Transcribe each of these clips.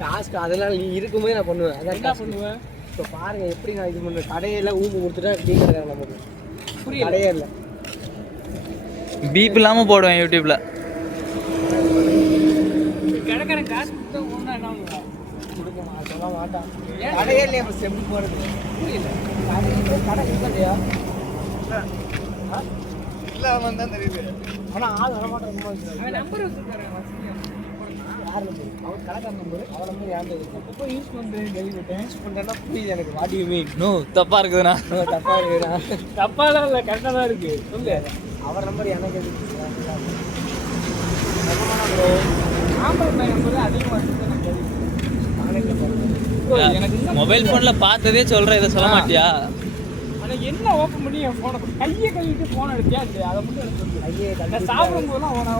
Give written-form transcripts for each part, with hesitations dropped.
Task அதெல்லாம் நீ இருக்கும்போது நான் பண்ணுவேன். அதான் என்ன பண்ணுவேன் இப்போ பாருங்க எப்படி நான் இது பண்ணுவேன். கடையெல்லாம் ஊம்பு கொடுத்துட்டா டீ கடைக்காரங்க நமக்கு புரியல. கடையே இல்லை பீப் இல்லாமல் போடுவேன் யூடியூப்ல. கடைக்காரன் காசு கொடுத்தா ஒன்றா என்ன கொடுக்க சொல்ல மாட்டான். கடையே இல்லையா இப்போ செம்பு போகிறது புரியல. கடை இல்லையா இல்லை அவன் தான் தெரியுது. ஆனால் ஆள் வர மாட்டேன். நம்பர் வச்சுருக்காரு யார் நம்பர்? அவர் கடைக்கார நம்பர். அவன் நம்பர் யாரு இப்போ யூஸ் பண்ணுறேன் கேள்விப்பட்டேன். யூஸ் பண்ணுறேன்னா புரியுது எனக்கு. What you mean? நோ தப்பா இருக்குதுண்ணா. தப்பாக இருக்குதுண்ணா. தப்பாலாம் இல்லை, கரெக்டாக தான் இருக்குது. சொல்லு. அவர் நம்பர் எனக்கு எதுக்கு ஆம்பளை நம்பர் அதிகமாக இருக்குது. எனக்கு மொபைல் ஃபோனில் பார்த்ததே சொல்கிறேன், இதை சொல்ல மாட்டியா? ஆனால் என்ன ஓப்பன் பண்ணி என் ஃபோனை கையை கழுவிட்டு ஃபோன் எடுத்தியா இல்லையா? அதை மட்டும் எனக்கு சொல்லு. கையை சாப்பிடும்போதுலாம் அவனை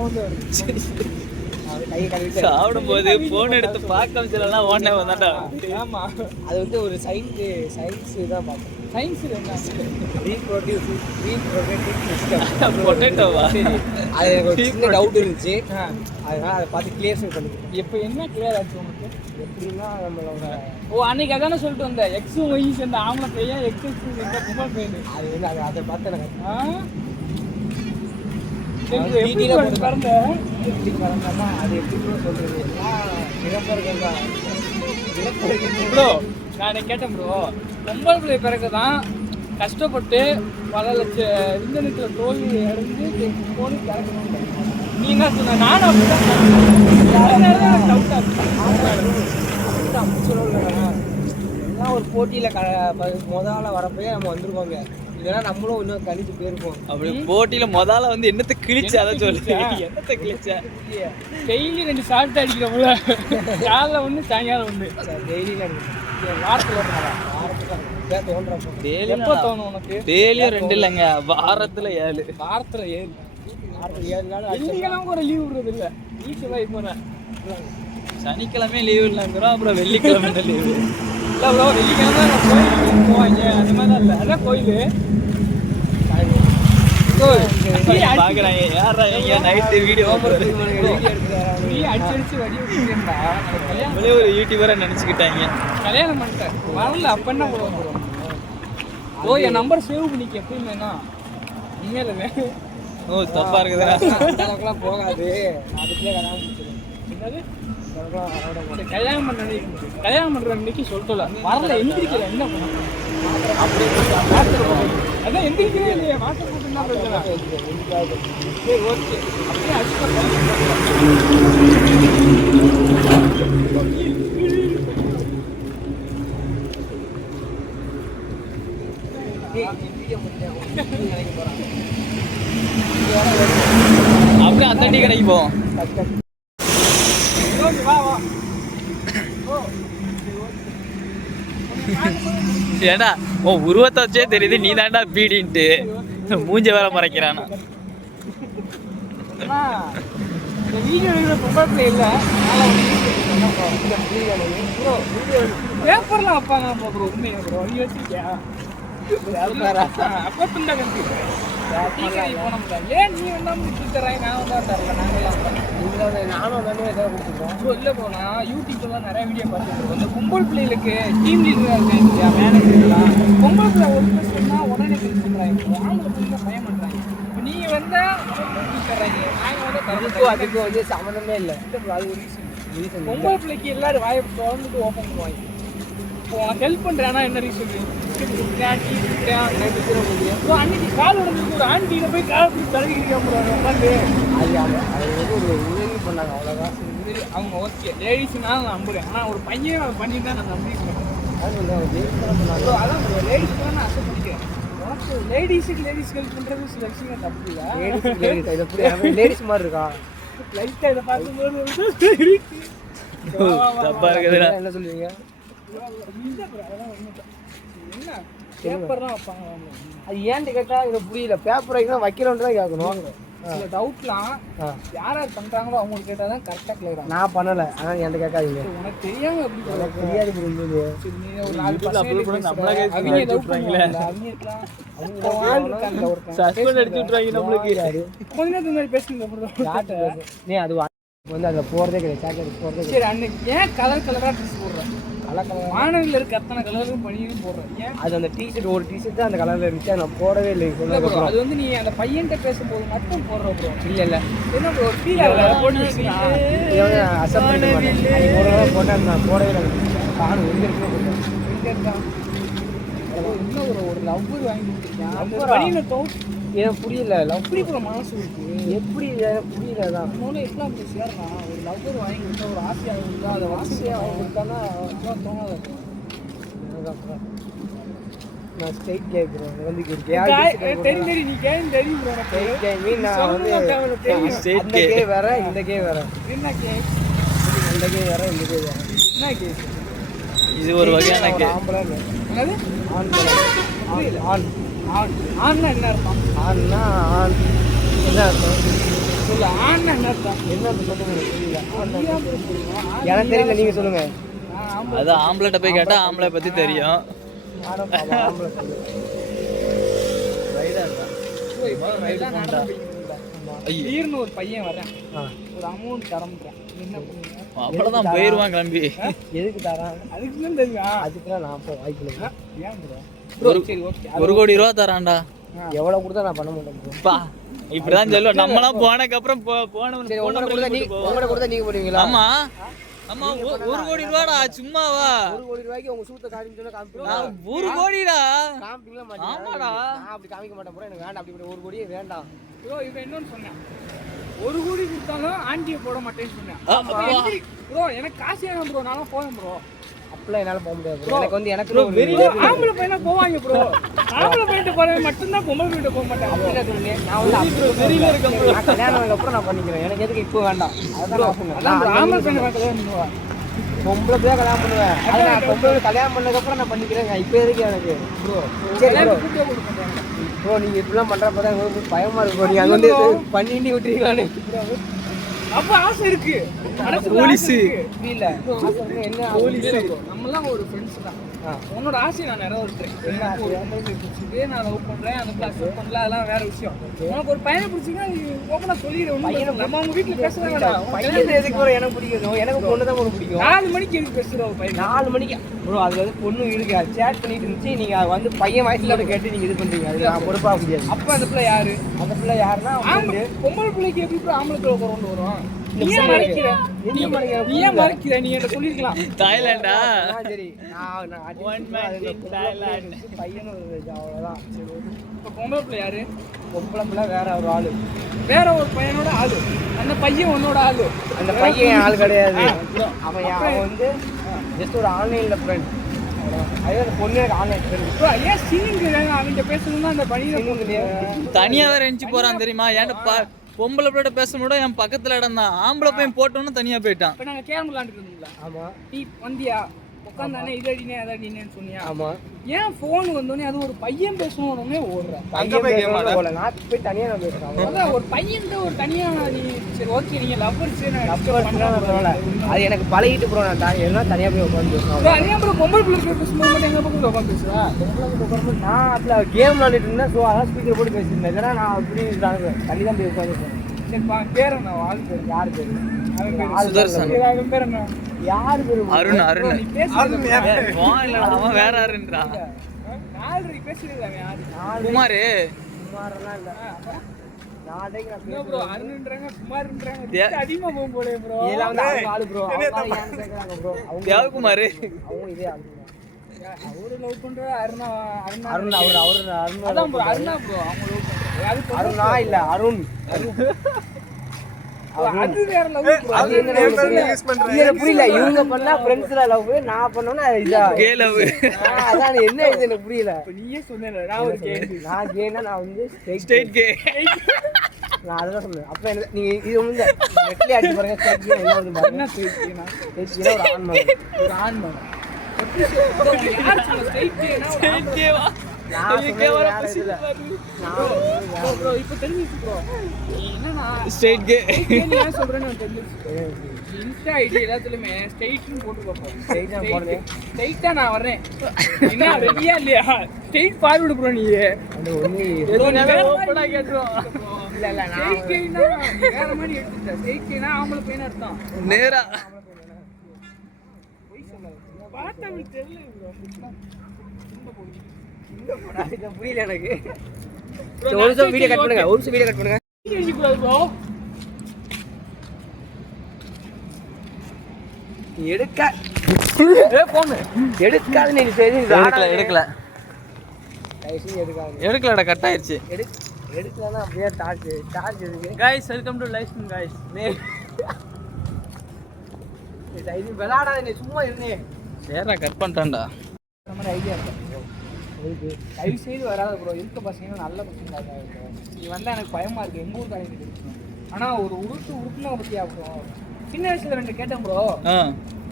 சாப்பிடும்போது ஃபோன் எடுத்து பார்க்க சொல்லலாம் ஓடனே வந்தாண்டா. ஆமாம், அது வந்து ஒரு சயின்ஸ் தான் பார்ப்போம். சயின்ஸில் என்ன ரீப்ரொடக்டிவ் பொட்டேட்டோவா? அது எனக்கு ஒரு சின்ன டவுட் இருந்துச்சு. அதனால் அதை பார்த்து கிளியர் பண்ணிக்கிட்டேன். இப்போ என்ன கிளியர் ஆச்சு உனக்கு? எப்படின்னா நம்மளோட அன்னைக்கு அதானே சொல்லிட்டு வந்தேன், எக்ஸும் ஒய்யும் சேர்ந்த ஆம்பளை பையன் எக்ஸ் கும்பல் பையன். அது வந்து அதை பார்த்து எனக்கு பிறந்த எப்படி பறந்தோம்னா அது எப்படி சொல்கிறது இளப்பர்கள் தான். ப்ரோ நான் கேட்டேன் ப்ரோ, பொம்பளை பிள்ளை பிறகு தான் கஷ்டப்பட்டு பல லட்சம் விந்தணுக்களை தோல்வி அடைஞ்சு போலி பிறக்கணும். நீ என்ன சொன்ன? நானும் அப்படிதான் டவுட்டாக எல்லாம் ஒரு போட்டியில் முதல்ல வரப்போயே நம்ம வந்துருக்கோங்க. இதெல்லாம் நம்மளும் இன்னும் கழிச்சு போயிருக்கோம். அப்படி போட்டியில முதல்ல வந்து என்னத்தை கிழிச்சு அதை சொல்லு. என்னத்தை கிழிச்சா? டெய்லி 2 ஷார்ட் அடிக்கிறோம்ல, காலைல ஒன்று சாயங்காலம் ஒன்று. டெய்லியில் வாரத்தில் எப்போ தோணும் உனக்கு? டெய்லியும் 2 இல்லைங்க, வாரத்துல 7. வாரத்தில் 7 நாள். இன்னைக்கெல்லாம் கூட லீவ் விடுறது இல்லை. வீட்டு போய் போனேன். சனிக்கிழமை லீவு இல்லைங்கிறோம், அப்புறம் வெள்ளிக்கிழமை லீவு. இல்லை அவ்வளோ வெள்ளிக்கிழமை நான் கோயிலுக்கு போவாங்க, அந்த மாதிரிலாம் இல்லை. அதான் கோயில் பார்க்குறாங்க. யாரா எங்க நைட்டு வீடியோ அடிச்சு வடி விட்டுருந்தா நம்மளே ஒரு யூடியூபராக நினச்சிக்கிட்டாங்க. கல்யாணம் பண்ணிட்டேன் வரல. அப்போ என்ன கூட வந்துடும். என் நம்பர் சேவ் பண்ணிக்க எப்பயுமேனா உண்மையில. ஓ தப்பா இருக்குதுண்ணா. அதெல்லாம் போகாது. அதுக்குள்ளே என்னது கல்யாணம் பண்ண கல்யாணம் பண்ற அன்னைக்கு சொல்லிட்டல வரல, எந்திரிக்கல. என்ன பண்ண அதான் எந்திரிக்கவே இல்லையே. மாற்ற போட்டுன்னா பிரச்சனை. சரி ஓகே, அப்படியே அப்படியே அத்தட்டி கடைக்கு போவோம். வா வா. ஏடா உன் உருவத்தை வச்சே தெரியுது நீ தாண்டா பீடின்ட்டு மூஞ்ச வேற மறைக்கிறானா. இந்த வீடியோ எடுக்கிற பொம்பளை பிள்ளை இல்லை. பேப்பர்லாம் வைப்பாங்க ப்ரோ. உண்மையா ப்ரோ? நீ வச்சிருக்கியா? அப்போ பின்ன கண்டி போனோம்ல. ஏன் நீ வேண்டாம் தராங்க, நான் தான் தரல. நானும் தானே ஏதாவது கொடுத்துருக்கோம். ப்ரோ இல்லை ப்ரோ, நான் யூடியூப்லாம் நிறைய வீடியோ பார்த்துருக்கோம். இந்த பொம்பளை பிள்ளைகளுக்கு டீம் லீடராக இருக்காங்க மேனேஜர்லாம். பொம்பளை பிள்ளை ஒரு சொன்னால் உடனே கிளிக் பண்ணுறாங்க. ஆம்பளை பிள்ளை பயம் பண்ணுறாங்க. இப்போ நீங்கள் வந்தால் தர்றாங்க, நாங்கள் வந்து அதுக்கும் அதுக்கும் வந்து சம்மந்தமே இல்லை. அது ஒரு ரீசன். பொம்பளை பிள்ளைக்கு எல்லாரும் வாயை திறந்துட்டு ஓப்பன் பண்ணுவாங்க. இப்போ உனக்கு ஹெல்ப் பண்ணுறேன்னா என்ன ரீசன்? அன்னைக்கு கால் உடஞ்சிருக்கு, ஒரு ஆண்டிகிட்ட போய் கால் பிடிச்சி தடவிக்கிட்டு உட்காந்து அது வந்து ஒரு உதவி பண்ணாங்க, அவ்வளோதான். அவங்க ஓகே லேடிஸ்னா நான் நம்புறேன். ஆனால் ஒரு பையன் அதை பண்ணி தான் நான் நம்பிக்கிறேன். அதான் லேடிஸ் தான் நான் அக்செப்ட் பண்ணிக்கிறேன். உனக்கு லேடிஸுக்கு லேடிஸ் ஹெல்ப் பண்ணுறது சில விஷயம் தப்பு இல்லை. லேடிஸ் மாதிரி இருக்கா லைட்டாக இதை பார்க்கும்போது தப்பா இருக்குதுடா. என்ன சொல்லுவீங்க? என்ன பேப்பர் தான் வைப்பாங்க. அது ஏன்ட்டு கேட்டால் இதை புரியல. பேப்பர் வைக்கணும் வைக்கிறோன்னு தான் கேட்கணும். சில டவுட்லாம் யார் யார் பண்ணுறாங்களோ அவங்களுக்கு கேட்டால் தான் கரெக்டாக கிளியர் ஆகும். நான் பண்ணலை, ஆனால் என்கிட்ட கேட்காதீங்க. உனக்கு தெரியாம எப்படி எனக்கு தெரியாது புரிஞ்சது. ஒரு 4 சஸ்பெண்ட் அடிச்சு விட்டுறாங்க நம்மளுக்கு. கொஞ்ச நேரத்துக்கு முன்னாடி பேசுங்க. நீ அது வந்து அதில் போகிறதே கிடையாது, சாக்லேட் போகிறதே கிடையாது. சரி அன்னைக்கு ஏன் கலர் கலராக ட்ரெஸ் போடுறேன்? கலர் கலர் மாணவியில் இருக்க அத்தனை கலரும் பனியும் போடுறேன் ஏன்? அது அந்த டிஷர்ட் ஒரு டிஷர்ட் தான் அந்த கலரில் இருந்துச்சு, அதை நான் போடவே இல்லை. இல்லை ப்ரோ, சொன்னதுக்கப்புறம் அது வந்து நீ அந்த பையன்கிட்ட பேசும்போது மட்டும் போடுற ப்ரோ. இல்லை இல்லை என்ன ப்ரோ ஒரு ஃபீல் ஆகல போட்டு வச்சுக்கலாம். இதை வந்து நான் அக்செப்ட் பண்ண மாட்டேன். அன்னைக்கு ஒரு தடவை போட்டேன், நான் போடவே இல்லை. காணும் எங்கே இருக்குன்னு போட்டேன். எங்கே இருக்கா? இன்னும் ஒரு லவ்வர் வாங்கி கொடுத்துருக்கேன். அந்த Lover-ஆ? பனியில தோற்று எனக்கு புரியல. லவ் எப்படி ப்ரோ மனசு இருக்கு? எப்படி எனக்கு புரியல தான். இன்னொன்று எப்படிலாம் அப்படி சேரலாம்? ஒரு லவ்வர் வாங்கி கொடுத்தா ஒரு ஆசையாக இருந்தா அதை ஆசையாக வாங்கி வாங்கி கொடுத்தானா தோணாத. நான் ஸ்ட்ரைட் கேட்குறேன். வந்து தெரியும் தெரியும் நீ கேம் தெரியும் ப்ரோ எனக்கு. நான் வந்து Straight அந்த கே வேற இந்த கே வேற. என்ன கேம்? அந்த கே வேற இந்த கே வேற. என்ன கேம்? இது ஒரு வகையான ஒரு ஆம்பளை என்னது? ஆண் ஆண் ஆண். ஆண்னா என்ன அர்த்தம்? ஆண்னா ஆண் என்ன அர்த்தம்? சொல்லு ஆண்னா என்ன அர்த்தம்? என்ன அர்த்தம் சொல்லுங்க, எனக்கு புரியல. புரியாம இருக்குமா? எனக்கு தெரியல, நீங்க சொல்லுங்க. அது ஆம்பளைட்ட போய் கேட்டா ஆம்பளை பத்தி தெரியும். ஆடம் பாவம், ஆம்பளை சொல்லு. திடீர்னு ஒரு பையன் வரேன், ஆ. ஒரு அமௌண்ட் தரமுறேன், என்ன பண்ணுங்க? அவ்வளவுதான் போயிருவான் கிளம்பி. எதுக்கு தரான்? அதுக்கு தான் தெரியும். அதுக்கெல்லாம் நான் போய் வாய்ப்பு இல்லை. ஏன் ப்ரோ? ஒரு- சரி ஓகே. 1 கோடி ரூபா தரான்டா. எவ்வளவு கொடுத்தா நான் பண்ண மாட்டேன் bro. பா இப்படிதான் சொல்லுவோம். நம்மளாம் போனதுக்கு அப்புறம் போனவன் சரி, உங்களை கொடுத்தா நீங்க போடுவீங்களா? ஆமா ஆமா 1 கோடி ரூபாடா சும்மாவா? 1 கோடி ரூபாய்க்கு உங்க சூத்த காமிச்சோன்னா காமிப்பீங்களா? நான் 1 கோடிடா. காமிப்பீங்களா மாட்டீங்களா? ஆமாடா. நான் அப்படி காமிக்க மாட்டேன் bro. எனக்கு வேண்டாம், அப்படி 1 கோடியே வேண்டாம். ப்ரோ இவன் என்னன்னு சொன்னேன், 1 கோடி கொடுத்தாலும் ஆண்டியை போட மாட்டேன்னு சொன்னேன். ப்ரோ எனக்கு காசு வேணும் ப்ரோ, நானும் போவேன் ப்ரோ. அப்பெல்லாம் என்னால போக முடியாது bro. எனக்கு வந்து எனக்கு ஒரு ப்ரோ ஆம்பளை பையனா போவாங்க ப்ரோ. ஆம்பளை பையன்ட்ட போறவே மட்டும்தான் பொம்பளை பையன்ட்ட போக மாட்டாங்க. அப்படி இல்லை சொல்லுங்க. நான் வந்து வெளியில இருக்கேன் bro. நான் கல்யாணம் ஆனதுக்கு அப்புறம் நான் பண்ணிக்கிறேன். எனக்கு எதுக்கு இப்போ வேண்டாம். அதான் நான் சொன்னேன். அதான் bro, நான் ஆம்பளை பையனை கல்யாணம் பண்ணுவா. பொம்பளை போய் கல்யாணம் பண்ணுவேன். அது நான் பொம்பளை கல்யாணம் பண்ணதுக்கு அப்புறம் நான் பண்ணிக்கிறேன். இப்போ எதுக்கு எனக்கு ப்ரோ? சரி ப்ரோ. கூப்பிட்டே கொடுக்க மாட்டாங்க. ப்ரோ நீங்க இப்படிலாம் பண்றப்ப தான் எனக்கு பயமா இருக்கு bro. நீங்க அங்க வந்து பண்ணிட்டு விட்டுறீங்களான்னு அப்ப ஆசை இருக்கு. போலீஸ். புரியல. என்ன போலீஸ் நம்மலாம் ஒரு ஃப்ரெண்ட்ஸ் தான். உன்னோட ஆசையை நான் நிறைவேற்றுறேன். எனக்கு ஒரு பொம்பளை பிடிச்சிருக்கு, நான் லவ் பண்றேன், அந்த பிள்ளை அக்செப்ட் பண்ணல, அதெல்லாம் வேற விஷயம். உனக்கு ஒரு பையனை பிடிச்சிருக்கா, நீ ஓப்பனா சொல்லிடு. நம்ம அவங்க வீட்டுல பேசவே வேண்டாம். பையன் எதுக்கு bro எனக்கு பிடிக்கும்? எனக்கு பொண்ணு தான் உங்களுக்கு பிடிக்கும். 4 மணிக்கு எதுக்கு பேசுற ஒரு பையன்? 4 மணிக்கு ப்ரோ அது வந்து பொண்ணு இருக்கு, சேட் பண்ணிட்டு இருந்துச்சு. நீங்க வந்து பையன் வயசுல கேட்டு நீங்க இது பண்றீங்க. அது நான் பொறுப்பாக முடியாது. அப்ப அந்த பிள்ளை யாரு? அந்த பிள்ளை யாருன்னா ஆம்பளை பொம்பளை பிள்ளைக்கு எப்படி bro ஆம்பளை பிள்ளை கொண்டு வரும்? நீ ஏன் மறைக்கிற? நீ ஏன் மறைக்கிற? நீ என்கிட்ட சொல்லிருக்கலாம். தாய்லாண்டா? சரி நான் One man in Thailand. பையன் அவ்வளோதான். சரி இப்ப பொம்பளை பிள்ளை யாரு? பொம்பளை பிள்ளை வேற ஒரு ஆளு. வேற ஒரு பையனோட ஆளு. அந்த பையன் உன்னோட ஆளு. அந்த பையன் ஆள் கிடையாது. அவன் வந்து ஜஸ்ட் ஒரு ஆன்லைன்ல ஃப்ரெண்ட். அதே அந்த பொண்ணு எனக்கு ஆன்லைன் ஃப்ரெண்ட். bro ஏன் சீனிங் அவங்க பேசணும்னா அந்த பையன் தனியா வேற எஞ்சி போறான் தெரியுமா? ஏன்டா பொம்பளை பிள்ளை பேசணும் என் பக்கத்துல இடம் தான். ஆம்பளை பையன் போட்டோன்னு தனியா போயிட்டான். இப்ப நாங்க கேரம் விளையாண்டுட்டு இருந்தோம்ல. ஆமா நீ வந்தியா? உட்காந்தானே இது அடினே அதை அடினேன்னு சொன்னியா? ஆமா. ஏன் போன் வந்தோடனே அது ஒரு பையன் பேசணும் உடனே ஓடுற? அங்க போய் நான் போய் தனியா நான் பேசுறேன். அதான் ஒரு பையன்கிட்ட ஒரு தனியா நீ சரி ஓகே நீங்க லவ்வர்ஸ் அது எனக்கு பழகிட்டு ப்ரோ. நான் எல்லாம் தனியா போய் உட்காந்து பேசுவேன். அதே அப்புறம் பொம்பளை பிள்ளை பேசும்போது மட்டும் எங்க பக்கத்துல உட்காந்து பேசுறா? நான் அதுல கேம் விளையாடிட்டு இருந்தேன். ஸோ அதான் ஸ்பீக்கர் போட்டு பேசியிருந்தேன். இல்லைன்னா நான் அப்படி தள்ளி தான் போய் உட்காந்துருப்பேன். சரி பேர் என்ன? ஆள் பேர் யாரு பேரு? சுதர்சன். அவன் பேர் என்ன? யாரு பேரு? அருண் அருண். நீ பேசுறது அவன் வேற யாருன்றான். 4 பேசுறது அவன் யாரு? குமாரு. குமாரெல்லாம் இல்ல. நாளைக்கு நான் என்ன ப்ரோ அருண்ன்றாங்க குமார்ன்றாங்க அதிகமா போகும் போலே ப்ரோ. இதெல்லாம் வந்து அவங்க ஆளு ப்ரோ. அவங்க ஏன் கேக்குறாங்க ப்ரோ? அவங்க தேவகுமாரு. அவங்க இதே ஆளு. அவரு லவ் பண்ற அருணா அருண் அருண் அதான் ப்ரோ அருணா ப்ரோ அவங்க லவ் பண்றாங்க. அருணா இல்ல அருண். அது வேற லவ் ப்ரோ. அது என்ன புரியல. புரியல. இவங்க பண்ணா ஃப்ரெண்ட்ஸ்ல லவ், நான் பண்ணோம்னா இதா கே லவ். அதான் என்ன இது எனக்கு புரியல. இப்ப நீயே சொன்னேல நான் ஒரு கேம் நான் கேனா நான் வந்து ஸ்டேட் கே. நான் அதான் சொன்னேன். அப்ப என்ன நீங்க இது வந்து நெட்ல அடிச்சு பாருங்க. ஸ்டேட் கே என்ன வந்து பாருங்க. என்ன கேனா ஸ்டேட் கே ஒரு ஆண் மகன். ஒரு ஆண் மகன். எப்படி யார் சொன்ன ஸ்ட்ரைட் கேனா? ஸ்டேட் கேவா? இதுக்கே வர பசி இல்ல ப்ரோ இப்போ தெரிஞ்சிச்சு ப்ரோ என்னன்னா ஸ்ட்ரைட் கே நீ ஏன் சொல்றேன்னு எனக்கு தெரிஞ்சிச்சு இன்ஸ்டா ஐடி எல்லாத்துலயுமே ஸ்ட்ரைட்னு போட்டு பார்ப்போம் ஸ்ட்ரைட்டா நான் வர்றேன் என்ன ரெடியா இல்லையா ஸ்ட்ரைட் ஃபார்வர்ட் ப்ரோ நீ அந்த ஒண்ணு ஓப்பனா கேட்றோம் இல்ல இல்ல நான் ஸ்ட்ரைட்னா வேற மாதிரி எடுத்துட்டேன் ஸ்ட்ரைட்னா ஆம்பளை பையனா அர்த்தம் நேரா பார்த்தா அப்படி தெரியல ப்ரோ புரியல எனக்கு ஒரு நிமிஷம் வீடியோ கட் பண்ணுங்க ப்ரோ எடுக்காது நீ சரி எடுக்கல எடுக்காது எடுக்கலடா கட் ஆயிருச்சு எடுக்கலன்னா அப்படியே சார்ஜ் இருக்கு guys welcome to life guys இது விளையாடாத நீ சும்மா இருந்தே நேரா கட் பண்ணிட்டான்டா அந்த மாதிரி ஐடியா இருக்கு தயவு செய்து வராத ப்ரோ இருக்க பசங்க நல்ல பசங்க நீ வந்தா எனக்கு பயமா இருக்கு எங்க ஊர் காலேஜ் கிடைக்கும் ஆனா ஒரு உருட்டுனா பத்தியா ப்ரோ சின்ன வயசுல ரெண்டு கேட்டேன் ப்ரோ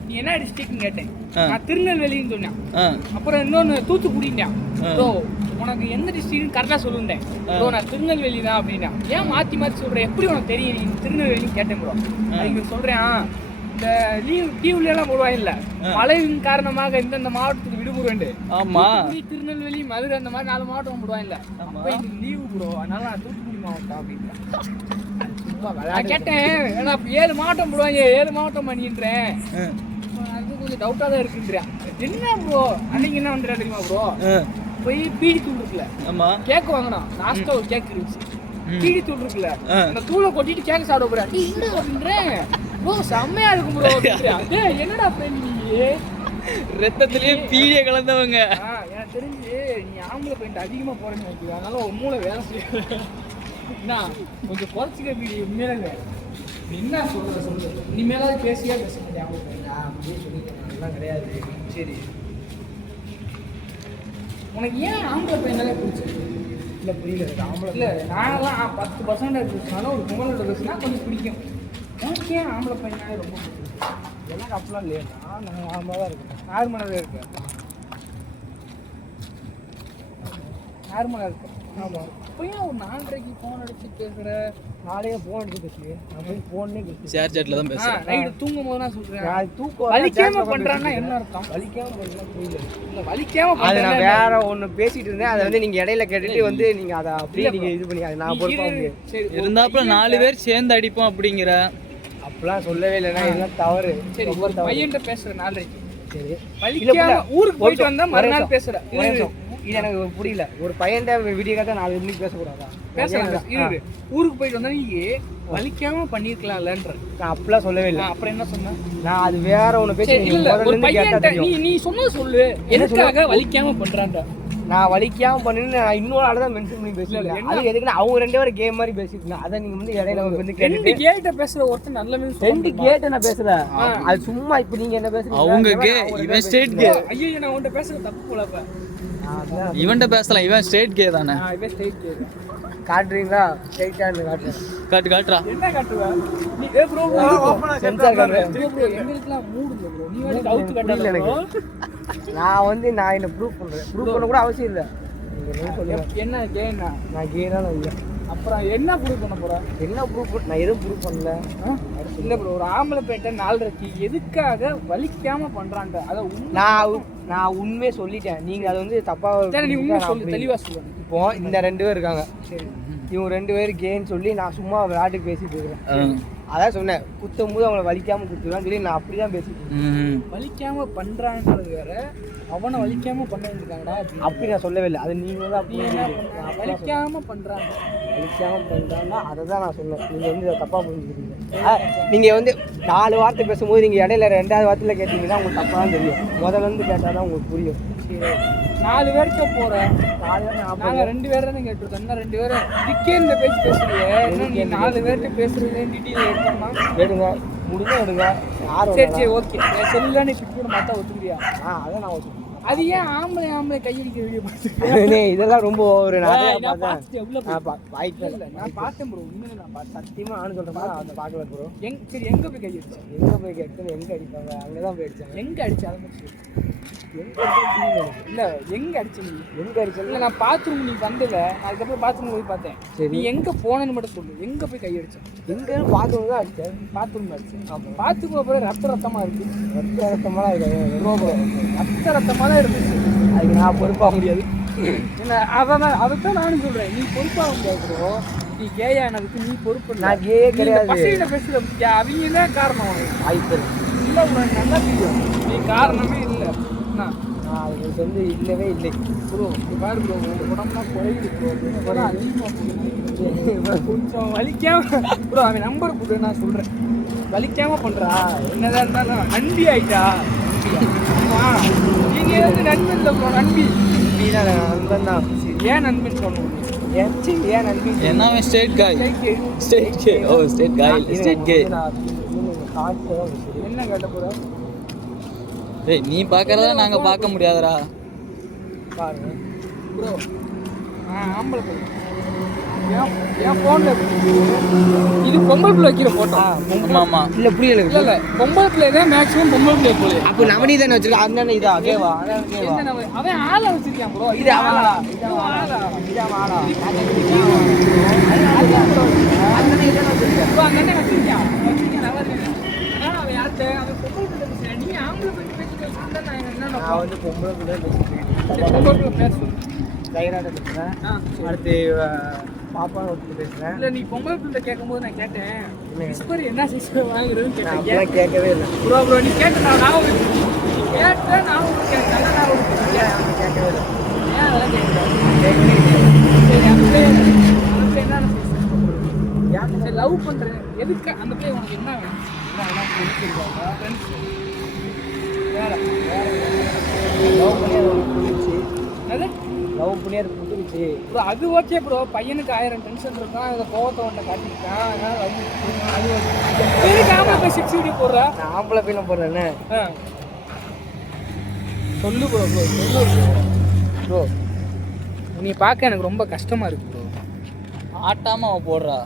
நீ என்ன டிஸ்ட்ரிக்ட்னு கேட்டேன் நான் திருநெல்வேலின்னு சொன்னேன் அப்புறம் இன்னொன்னு தூத்துக்குடின்ட்டேன் ப்ரோ உனக்கு எந்த டிஸ்ட்ரிக்ட்னு கரெக்டாக சொல்லுண்டேன் ப்ரோ நான் திருநெல்வேலி தான் அப்படின்னா ஏன் மாற்றி சொல்கிறேன் எப்படி உனக்கு தெரியும் நீ திருநெல்வேலின்னு கேட்டேன் ப்ரோ இங்கே சொல்கிறேன் இந்த லீவ்லாம் போடுவாங்க இல்லை மழையின் காரணமாக இந்தந்த மாவட்டத்துக்கு விடுமுறை ஆமா திருநெல்வேலி மதுரை அந்த மாதிரி 4 மாவட்டம் போடுவாங்க இல்லை அப்போ இது லீவு ப்ரோ அதனால நான் தூத்துக்குடி மாவட்டம் அப்படின்னா நான் கேட்டேன் ஏன்னா 7 மாவட்டம் போடுவாங்க 7 மாவட்டம் பண்ணின்றேன் அது கொஞ்சம் டவுட்டாக தான் இருக்குன்றேன் என்ன ப்ரோ அன்னைக்கு என்ன வந்துடுறா தெரியுமா ப்ரோ போய் பீடி தூள் இருக்குல்ல ஆமா கேக் வாங்கணும் லாஸ்டா ஒரு கேக் இருந்துச்சு பீடி தூள் இருக்குல்ல அந்த தூளை கொட்டிட்டு கேக் சாப்பிட போறேன் நீ என்ன அப்படின்றேன் ப்ரோ செம்மையா இருக்கும் ப்ரோ டேய் என்னடா ஃப்ரெண்ட் நீ ரத்தத்திலேயே பீடிய கலந்தவங்க எனக்கு தெரிஞ்சு நீ ஆம்பளை பெயிண்ட் அதிகமா போறேன்னு நினைக்கிறேன் அதனால ஒரு மூளை வேலை செய்ய என்ன கொஞ்சம் குறைச்சிக்க பீடி உண்மையில என்ன சொல்லு நீ மேலாவது பேசியா பேச மாட்டேன் ஆம்பளை பெயிண்ட் அப்படியே சொல்லிட்டேன் அதெல்லாம் கிடையாது சரி உனக்கு ஏன் ஆம்பளை பையனாலே பிடிச்சிருக்கு இல்லை புரியல ஆம்பளை இல்லை நான்லாம் 10% பிடிச்சாலும் ஒரு பொங்கலோட பேசுனா கொஞ்சம் பிடிக்கும் உனக்கு ஏன் ஆம்பளை பையனாலே ரொம்ப பிடிக்கும் எனக்கு அப்படிலாம் இல்லையா நான் நார்மலாக தான் இருக்கேன் நார்மலாகவே இருக்கேன் ஆமாம் இப்போ ஏன் ஒரு 4:30க்கு ஃபோன் அடிச்சு பேசுகிற நாளையே ஃபோன் அடிச்சு பேசுவேன் நான் போய் ஃபோன்னே பேசுவேன் ஷேர் சாட்டில் தான் பேசுகிறேன் நைட்டு தூங்கும் போது நான் சொல்கிறேன் நான் தூக்கம் வலிக்காம பண்ணுறான்னா என்ன அர்த்தம் வலிக்காம பண்ணலாம் புரியல இல்லை வலிக்காம அது நான் வேற ஒன்று பேசிட்டு இருந்தேன் அதை வந்து நீங்கள் இடையில கேட்டுட்டு வந்து நீங்கள் அதை அப்படியே நீங்கள் இது பண்ணி அதை நான் பொறுப்பாக முடியாது சரி இருந்தாப்புல 4 பேர் சேர்ந்து அடிப்போம் அப்படிங்கிற அப்படிலாம் சொல்லவே இல்லைன்னா இதெல்லாம் தவறு சரி ரொம்ப தவறு பையன்கிட்ட பேசுகிறேன் 4:30 சரி வலிக்காம ஊருக்கு போயிட்டு வந்தா மறுநாள் பேசுகிறேன் இது எனக்கு புரியல ஒரு பையன்ட வீடியோ காட்ட 4 மணிக்கு பேசக்கூடாதா பேசுறாங்க ஊருக்கு போயிட்டு வந்தா நீ வலிக்காம பண்ணிருக்கலாம்லன்ற நான் அப்படிலாம் சொல்லவே இல்லை அப்புறம் என்ன சொன்ன நான் அது வேற ஒன்று பேசி இல்ல ஒரு பையன்ட்ட நீ சொன்னது சொல்லு எதுக்காக வலிக்காம பண்றான்டா நான் வலிக்காம பண்ணுன்னு நான் இன்னொரு ஆளு தான் மென்ஷன் பண்ணி பேசல அது எதுக்குன்னா அவங்க 2 பேரும் கேம் மாதிரி பேசிட்டு இருந்தாங்க அதை நீங்க வந்து இடையில வந்து கேட்டு கேட்ட பேசுற ஒருத்தன் நல்ல மீன்ஸ் 2 கேட்ட நான் பேசுறேன் அது சும்மா இப்போ நீங்க என்ன பேசுறீங்க அவங்க கே இவன் ஸ்ட்ரைட் கே ஐயோ நான் உன்கிட்ட பேசுறது தப்பு போலப்ப இவன்ட்ட பேசலாம் இவன் ஸ்ட்ரைட் கே தானே இவன் ஸ்ட்ரைட் கே காட்டுறீங்களா ஸ்ட்ரைட்டா காட்டுறேன் காட்டுறா என்ன காட்டுவ நீ ப்ரோ சென்சார் காட்டுறேன் ப்ரோ எங்களுக்குலாம் மூடு ப்ரோ நீ வந்து டவுட் காட்டல எனக்கு நான் வந்து நான் என்ன ப்ரூஃப் பண்ண கூட அவசியம் இல்லை நீங்க சொல்லுங்க என்ன கேனா நான் கேனா இல்லை அப்புறம் என்ன ப்ரூஃப் பண்ண போற என்ன ப்ரூஃப் நான் எதுவும் ப்ரூஃப் பண்ணல இல்ல ப்ரோ ஒரு ஆம்பளை பேட்டை 4:30 எதுக்காக வலிக்காம பண்றான்டா அத நான் உண்மையே சொல்லிட்டேன் நீங்க அதை வந்து தப்பா நீ உண்மை சொல்லு தெளிவா சொல்லு இப்போ இந்த 2 பேர் இருக்காங்க சரி இவங்க 2 பேர் கேன்னு சொல்லி நான் சும்மா விளையாட்டுக்கு பேசிட்டு இருக்கேன் அதான் சொன்னேன் குத்தும் போது அவங்களை வலிக்காம குத்துவான்னு சொல்லி நான் அப்படிதான் பேசிட்டு இருக்கேன் வலிக்காம பண்றான்றது வேற அவனை வலிக்காம பண்ணிருக்காங்கடா அப்படி நான் சொல்லவே இல்லை அது நீங்க வந்து அப்படி வலிக்காம பண்றாங்க அதை தான் நான் சொன்னேன் நீங்க வந்து இதை தப்பா புரிஞ்சுக்கிறீங்க நீங்க வந்து 4 வார்த்தை பேசும்போது நீங்க இடையில 2வது வார்த்தையில கேட்டீங்கன்னா உங்களுக்கு தப்பா தான் தெரியும் முதல்ல இருந்து கேட்டாதான் உங்களுக்கு புரியும் 4 பேர்கிட்ட போறேன் நாங்க 2 பேர் தானே கேட்டிருக்கோம் இன்னும் 2 பேரும் இதுக்கே இந்த பேச்சு பேசுறீங்க நீ 4 பேர்கிட்ட பேசுறீங்க டீட்டெயில் எடுக்கணுமா எடுங்க முடிஞ்சா எடுங்க யாரும் சரி ஓகே செல்லுல நீ பிக் பண்ண மாட்டா ஒத்துக்கிறியா அதான் நான் ஒத்துக்கிறேன் அது ஏன் ஆம்பளை கையடிக்க வீடியோ பார்த்து இதெல்லாம் ரொம்ப ஒரு நான் பார்த்தேன் ப்ரோ உண்மையில நான் பார்த்தேன் சத்தியமா ஆனு சொல்றேன் அதை பார்க்கல ப்ரோ சரி எங்க போய் கையடிச்சேன் எங்க போய் கேட்டு எங்க அடிப்பாங்க அங்கதான் போய் அடிச்சாங்க எங்க அடிச்சு அதை இல்லை எங்கே அடிச்ச நீ? எங்கே அடிச்சல? இல்லை நான் பாத்ரூம் நீ வந்தல, அதுக்கப்புறம் பாத்ரூம் போய் பார்த்தேன். சரி. நீ எங்கே போனேன்னு மட்டும் சொல்லு. எங்கே போய் கை அடிச்சேன்? எங்கே பாத்ரூம் தான் அடித்தேன். பாத்ரூம் அடிச்சேன். ஆமாம், பாத்ரூம் அப்புறம் ரத்தமாக இருக்குது. ரத்தமாக ரத்தமாக தான் இருந்துச்சு. அதுக்கு நான் பொறுப்பாக முடியாது. என்ன அதைத்தான் நானும் சொல்கிறேன். நீ பொறுப்பாக முடியாது ப்ரோ. நீ கேயானதுக்கு நீ பொறுப்பு. நான் கே கிடையாது. பசங்க பேசுகிற அவங்க தான் காரணம் உனக்கு. வாய்ப்பு இல்லை உனக்கு நல்லா தெரியும். நீ காரணமே இல்லை. என்ன அதுக்கு வந்து இல்லவே இல்லை ப்ரோ. பாரு ப்ரோ, உங்கள் உடம்புலாம் குறையுது ப்ரோ. அதிகமாக கொஞ்சம் வலிக்காம ப்ரோ. அவன் நம்பர் கொடு, நான் சொல்கிறேன். வலிக்காம பண்ணுறா. என்னதான் இருந்தாலும் நண்பி ஆயிட்டா. ஆமாம், நீங்கள் வந்து நண்பன் இல்லை ப்ரோ. நண்பி நண்பன் தான். ஏன் நண்பன் சொல்லணும்? ஏன் நண்பி? என்ன ஸ்டேட் காய்? Straight gay. ஓ ஸ்டேட் காய், ஸ்டேட் கே. என்ன கேட்ட போகிற? டேய் நீ பார்க்கறத நாங்க பார்க்க முடியாதுடா. பாருங்க ப்ரோ, ஆம்பளை பையன் என் ஃபோனில் இது பொம்பளை பிள்ளை வைக்கிற ஃபோட்டோ. ஆமா இல்லை புரியல. இல்லை இல்லை, பொம்பளை பிள்ளை தான் மேக்ஸிமம் பொம்பளை பிள்ளை போல. அப்போ நவனி தானே வச்சிருக்கேன். அதனால இதா கேவா? அவன் ஆளை வச்சிருக்கான் ப்ரோ. இது ஆளா? இது ஆளா? இதான் ஆளா? ப்ரோ, அந்த அண்ணன் வச்சிருக்கான். ஆனால் அவன் யார்கிட்ட? அவன் பொம்பளை பிள்ளை பேசுகிறேன். நீ ஆம்பளை பிள்ளை பேசுகிறேன். நான் என்ன நான் வந்து பொம்பளை பிள்ளை பேசுகிறேன். பொம்பளை பிள்ளை பேசுகிறேன். தைராட்ட பேசுகிறேன். அடுத்து பாப்பா ஒருத்தர் பேசுகிறேன். இல்லை, நீ பொம்பளை பிள்ளை கேட்கும்போது நான் கேட்டேன், சிஸ்டர் என்ன சிஸ்டர் வாங்குறதுன்னு கேட்டேன். அப்படிலாம் கேட்கவே இல்லை. ப்ரோ நீ கேட்ட நான் கேட்டேன். நான் உங்களுக்கு நல்லா நான் கேட்கவே இல்லை. ஏன் அதெல்லாம் கேட்குறேன்? கேட்கவே இல்லை. சரி, அந்த பிள்ளை என்ன சரி லவ் பண்ணுறேன். எதுக்கு அந்த பிள்ளை உனக்கு என்ன வேணும்? என்ன வேணா பிடிச்சிருக்காங்க ஃப்ரெண்ட்ஸ் வேற லவ் பண்ணி அது பிடிச்சி. அது லவ் பண்ணி அது பிடிச்சி. ப்ரோ அது ஓகே ப்ரோ. பையனுக்கு 1000 டென்ஷன் இருக்கான். அந்த கோவத்தை ஒன்றை காட்டியிருக்கான். அதனால் லவ் அது எதுக்கு ஆம்பளை போய் 6 வீடியோ போடுறா? நான் ஆம்பளை பையனை போடுறேன்னு சொல்லு ப்ரோ. சொல்லு ப்ரோ. நீ பார்க்க எனக்கு ரொம்ப கஷ்டமாக இருக்கு ப்ரோ. ஆட்டாம அவ போடுறா.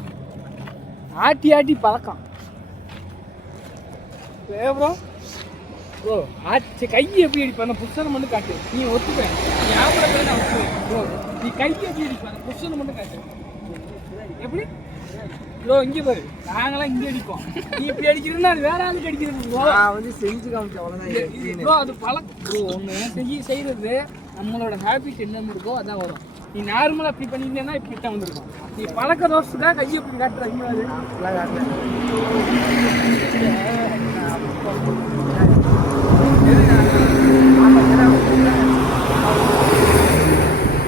ஆட்டி ஆட்டி பழக்கம் ப்ரோ. ப்ரோ ஆச்சு கையை எப்படி அடிப்ப? அந்த புஷனை மட்டும் காட்டு. நீ ஒத்துப்பேன். நீ ஆம்பளை பையனை ஒத்துப்பேன் ப்ரோ. நீ கையை எப்படி அடிப்ப? அந்த புஷனை மட்டும் காட்டு. எப்படி ப்ரோ? இங்கே பாரு, நாங்களாம் இங்கே அடிப்போம். நீ இப்படி அடிக்கிறதுன்னா அது வேற ஆளுக்கு அடிக்கிறது ப்ரோ. நான் வந்து செஞ்சு காமிச்சேன் அவ்வளோதான் ப்ரோ. அது பழக்கம் ப்ரோ. ஒன்று செய்கிறது நம்மளோட ஹேபிட் என்ன இருக்கோ அதான் வரும். நீ நார்மலாக அப்படி பண்ணியிருந்தேன்னா இப்படி தான் வந்துருக்கும். நீ பழக்க தோசத்துக்காக கையை இப்படி காட்டுறாங்க. அப்படிலாம் காட்டல.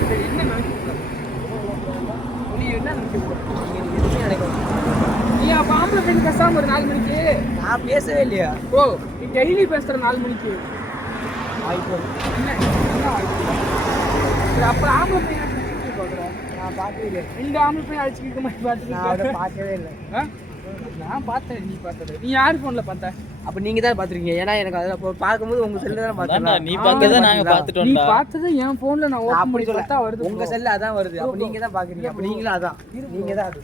சரி, என்ன நினைக்க? நீ என்ன நினைக்க? நீ அப்போ ஆம்பளை பெண் பேசாமல் ஒரு 4 மணிக்கு நான் பேசவே இல்லையா? ஓ நீ டெய்லி பேசுகிற 4 மணிக்கு என்ன அப்போ ஆம்பளை பையன் பார்க்குறேன். நான் பார்க்கவே இல்லை. 2 ஆம்பளை பையன் அடிச்சுக்கிற மாதிரி நான் அதை பார்த்துருக்கேன். பார்க்கவே இல்லை. நான் பார்த்தேன். நீ பார்த்தது நீ யார் ஃபோனில் பார்த்த? அப்போ நீங்கள் தான் பார்த்துருக்கீங்க. ஏன்னா எனக்கு அதை அப்போ பார்க்கும்போது உங்கள் செல்லு தானே அதான்டா, பார்த்தேன். நீ பார்த்ததை நாங்க நீ பார்த்துட்டோம்டா. பார்த்தது என் ஃபோனில் நான் ஓப்பன் அப்படி பண்ணி சொல்ல பார்த்தா வருது. உங்கள் செல்லு அதான் வருது. அப்போ நீங்கள் தான் பார்க்குறீங்க. அப்போ நீங்களும் அதான். நீங்கள் தான் அது.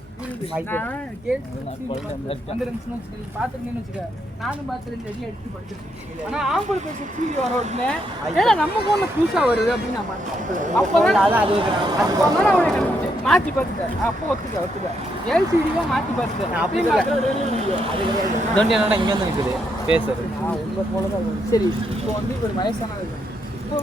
நான் அந்த நிமிஷம் சரி பார்த்துருந்தேன்னு வச்சுக்க, நானும் பார்த்து 2 அடி எடுத்து படிச்சிருக்கேன். ஆனால் ஆம்பளை பேச சீரி வர உடனே ஏன்னா நம்ம ஃபோனில் புதுசாக வருது அப்படின்னு நான் பார்த்தேன். அப்போதான் அதான் அது அப்போதான் அவனை கண்டுபிடிச்சேன். மாற்றி பார்த்துட்டேன். அப்போ ஒத்துக்க எல்சிடிவாக மாற்றி பார்த்துட்டேன். அப்படியே தோண்டி என்னடா இங்க வந்து நிக்குது பேசுறது. உங்கள் போல தான் சரி இப்போ வந்து ஒரு வயசானது இப்போ